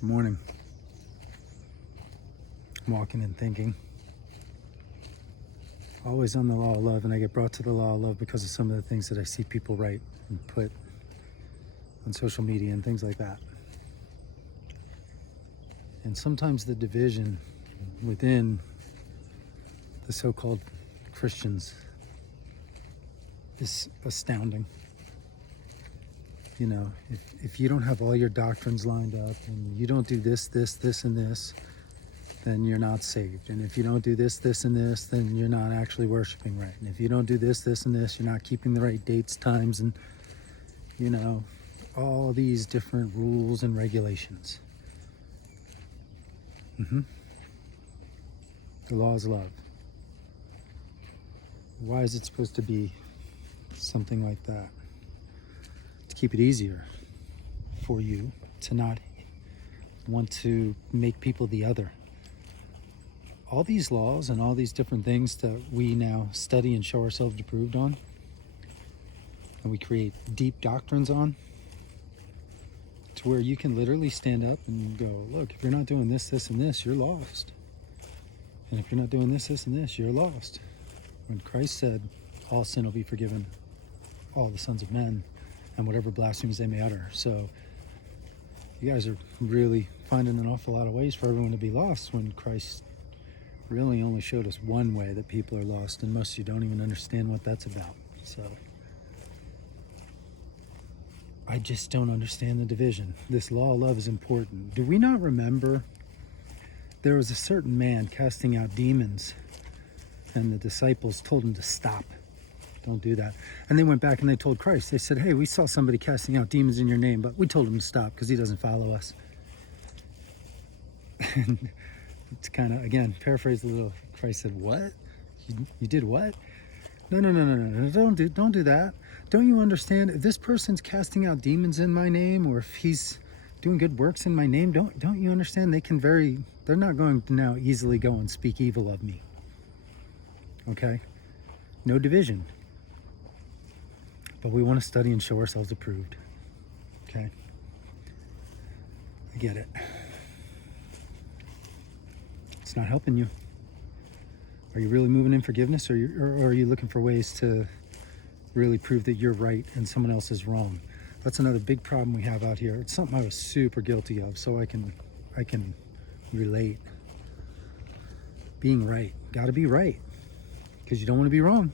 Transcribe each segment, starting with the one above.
Good morning. I'm walking and thinking. Always on the law of love, and I get brought to the law of love because of some of the things that I see people write and put on social media and things like that. And sometimes the division within the so-called Christians is astounding. You know, if you don't have all your doctrines lined up and you don't do this, and this, then you're not saved. And if you don't do this, and this, then you're not actually worshiping right. And if you don't do this, and this, you're not keeping the right dates, times, and, you know, all these different rules and regulations. The law is love. Why is it supposed to be something like that? To keep it easier for you to not want to make people the other. All these laws and all these different things that we now study and show ourselves approved on, and we create deep doctrines on, to where you can literally stand up and go, look, if you're not doing this, and this, you're lost. And if you're not doing this, and this, you're lost. When Christ said, all sin will be forgiven, all the sons of men, and whatever blasphemies they may utter. So you guys are really finding an awful lot of ways for everyone to be lost, when Christ really only showed us one way that people are lost, and most of you don't even understand what that's about. So I just don't understand the division. This law of love is important. Do we not remember there was a certain man casting out demons, and the disciples told him to stop? Don't do that. And they went back and they told Christ. They said, hey, we saw somebody casting out demons in your name, but we told him to stop because he doesn't follow us. And it's kind of, again, paraphrase a little. Christ said, what? You did what? No, don't do that. Don't you understand? If this person's casting out demons in my name, or if he's doing good works in my name, don't you understand? They're not going to now easily go and speak evil of me. Okay? No division. But we want to study and show ourselves approved. Okay? I get it. It's not helping you. Are you really moving in forgiveness, or are you looking for ways to really prove that you're right and someone else is wrong? That's another big problem we have out here. It's something I was super guilty of, so I can relate. Being right. Got to be right, because you don't want to be wrong.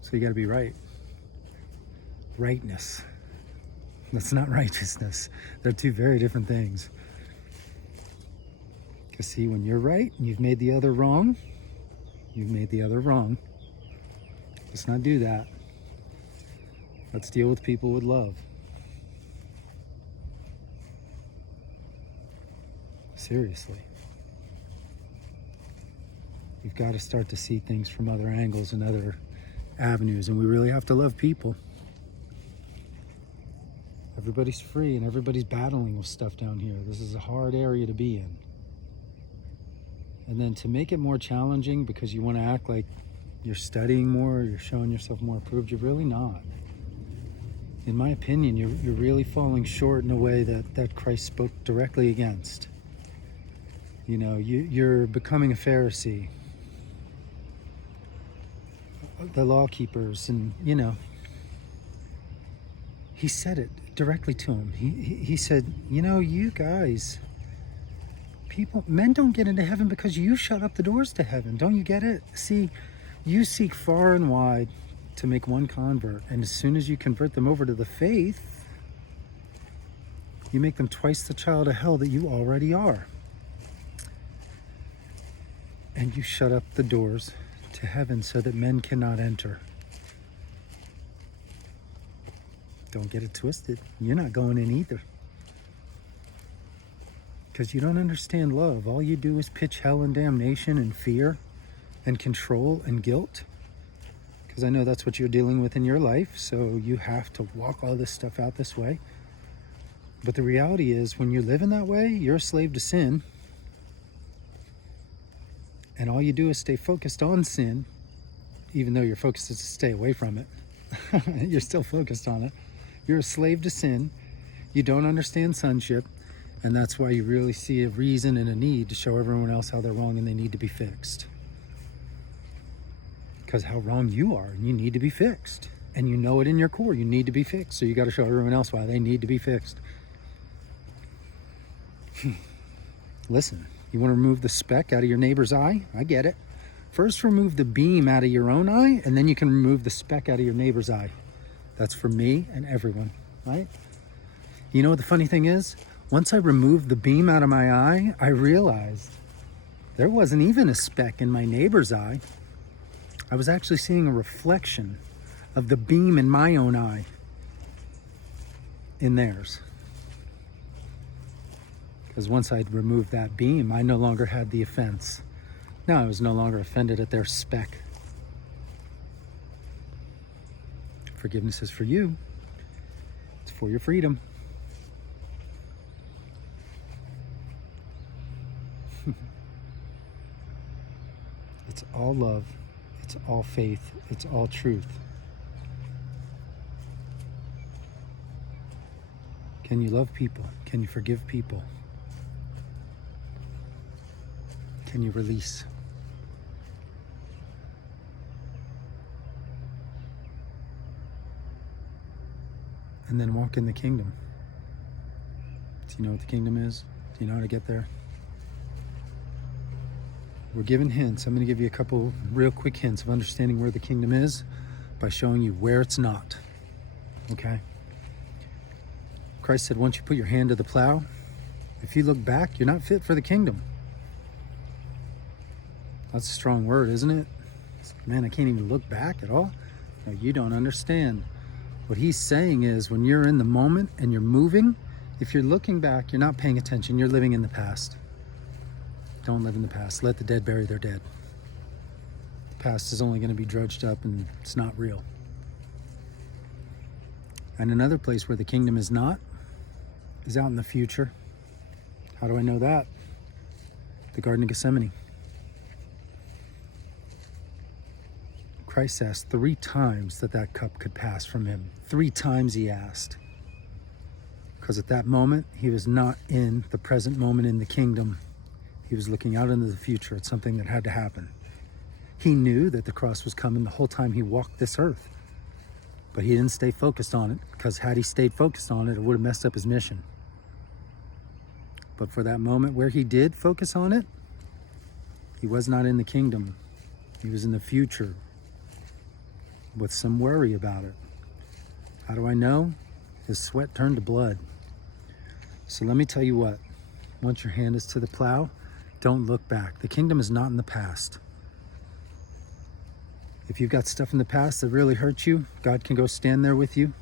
So you got to be right. Rightness. That's not righteousness. They're two very different things. Because see, when you're right and you've made the other wrong, you've made the other wrong. Let's not do that. Let's deal with people with love. Seriously. We've got to start to see things from other angles and other avenues, and we really have to love people. Everybody's free and everybody's battling with stuff down here. This is a hard area to be in. And then to make it more challenging because you want to act like you're studying more, or you're showing yourself more approved, you're really not. In my opinion, you're really falling short in a way that Christ spoke directly against. You know, you're becoming a Pharisee. The law keepers, and, you know, he said it directly to him. He said, you know, you guys, men don't get into heaven because you shut up the doors to heaven. Don't you get it? See, you seek far and wide to make one convert, and as soon as you convert them over to the faith, you make them twice the child of hell that you already are. And you shut up the doors to heaven so that men cannot enter. Don't get it twisted. You're not going in either. Because you don't understand love. All you do is pitch hell and damnation and fear and control and guilt. Because I know that's what you're dealing with in your life. So you have to walk all this stuff out this way. But the reality is, when you're living that way, you're a slave to sin. And all you do is stay focused on sin, even though your focus is to stay away from it. You're still focused on it. You're a slave to sin. You don't understand sonship. And that's why you really see a reason and a need to show everyone else how they're wrong and they need to be fixed. Because how wrong you are, and you need to be fixed. And you know it in your core, you need to be fixed. So you got to show everyone else why they need to be fixed. Listen, you want to remove the speck out of your neighbor's eye? I get it. First, remove the beam out of your own eye, and then you can remove the speck out of your neighbor's eye. That's for me and everyone, right? You know what the funny thing is? Once I removed the beam out of my eye, I realized there wasn't even a speck in my neighbor's eye. I was actually seeing a reflection of the beam in my own eye in theirs. Because once I'd removed that beam, I no longer had the offense. Now I was no longer offended at their speck. Forgiveness is for you. It's for your freedom. It's all love. It's all faith. It's all truth. Can you love people? Can you forgive people? Can you release? And then walk in the kingdom. Do you know what the kingdom is? Do you know how to get there? We're given hints. I'm going to give you a couple real quick hints of understanding where the kingdom is by showing you where it's not. Okay? Christ said, once you put your hand to the plow, if you look back, you're not fit for the kingdom. That's a strong word, isn't it? Man, I can't even look back at all. No, you don't understand. What he's saying is when you're in the moment and you're moving, if you're looking back, you're not paying attention. You're living in the past. Don't live in the past. Let the dead bury their dead. The past is only going to be drudged up and it's not real. And another place where the kingdom is not is out in the future. How do I know that? The Garden of Gethsemane. Christ asked 3 times that cup could pass from him. 3 times he asked. Because at that moment, he was not in the present moment in the kingdom. He was looking out into the future at something that had to happen. He knew that the cross was coming the whole time he walked this earth. But he didn't stay focused on it, because had he stayed focused on it, it would have messed up his mission. But for that moment where he did focus on it, he was not in the kingdom. He was in the future with some worry about it. How do I know? His sweat turned to blood. So let me tell you what. Once your hand is to the plow, don't look back. The kingdom is not in the past. If you've got stuff in the past that really hurt you, God can go stand there with you,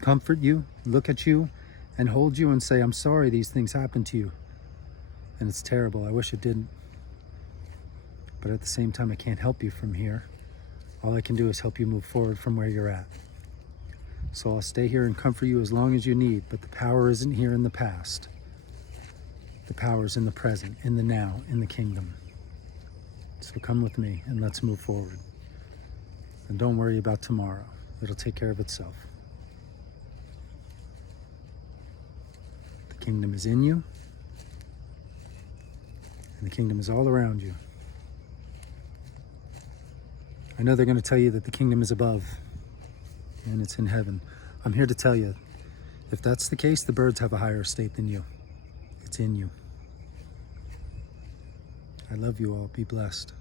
comfort you, look at you, and hold you and say, I'm sorry these things happened to you. And it's terrible. I wish it didn't. But at the same time, I can't help you from here. All I can do is help you move forward from where you're at. So I'll stay here and comfort you as long as you need, but the power isn't here in the past. The power is in the present, in the now, in the kingdom. So come with me and let's move forward. And don't worry about tomorrow. It'll take care of itself. The kingdom is in you, and the kingdom is all around you. I know they're going to tell you that the kingdom is above, and it's in heaven. I'm here to tell you, if that's the case, the birds have a higher estate than you. It's in you. I love you all. Be blessed.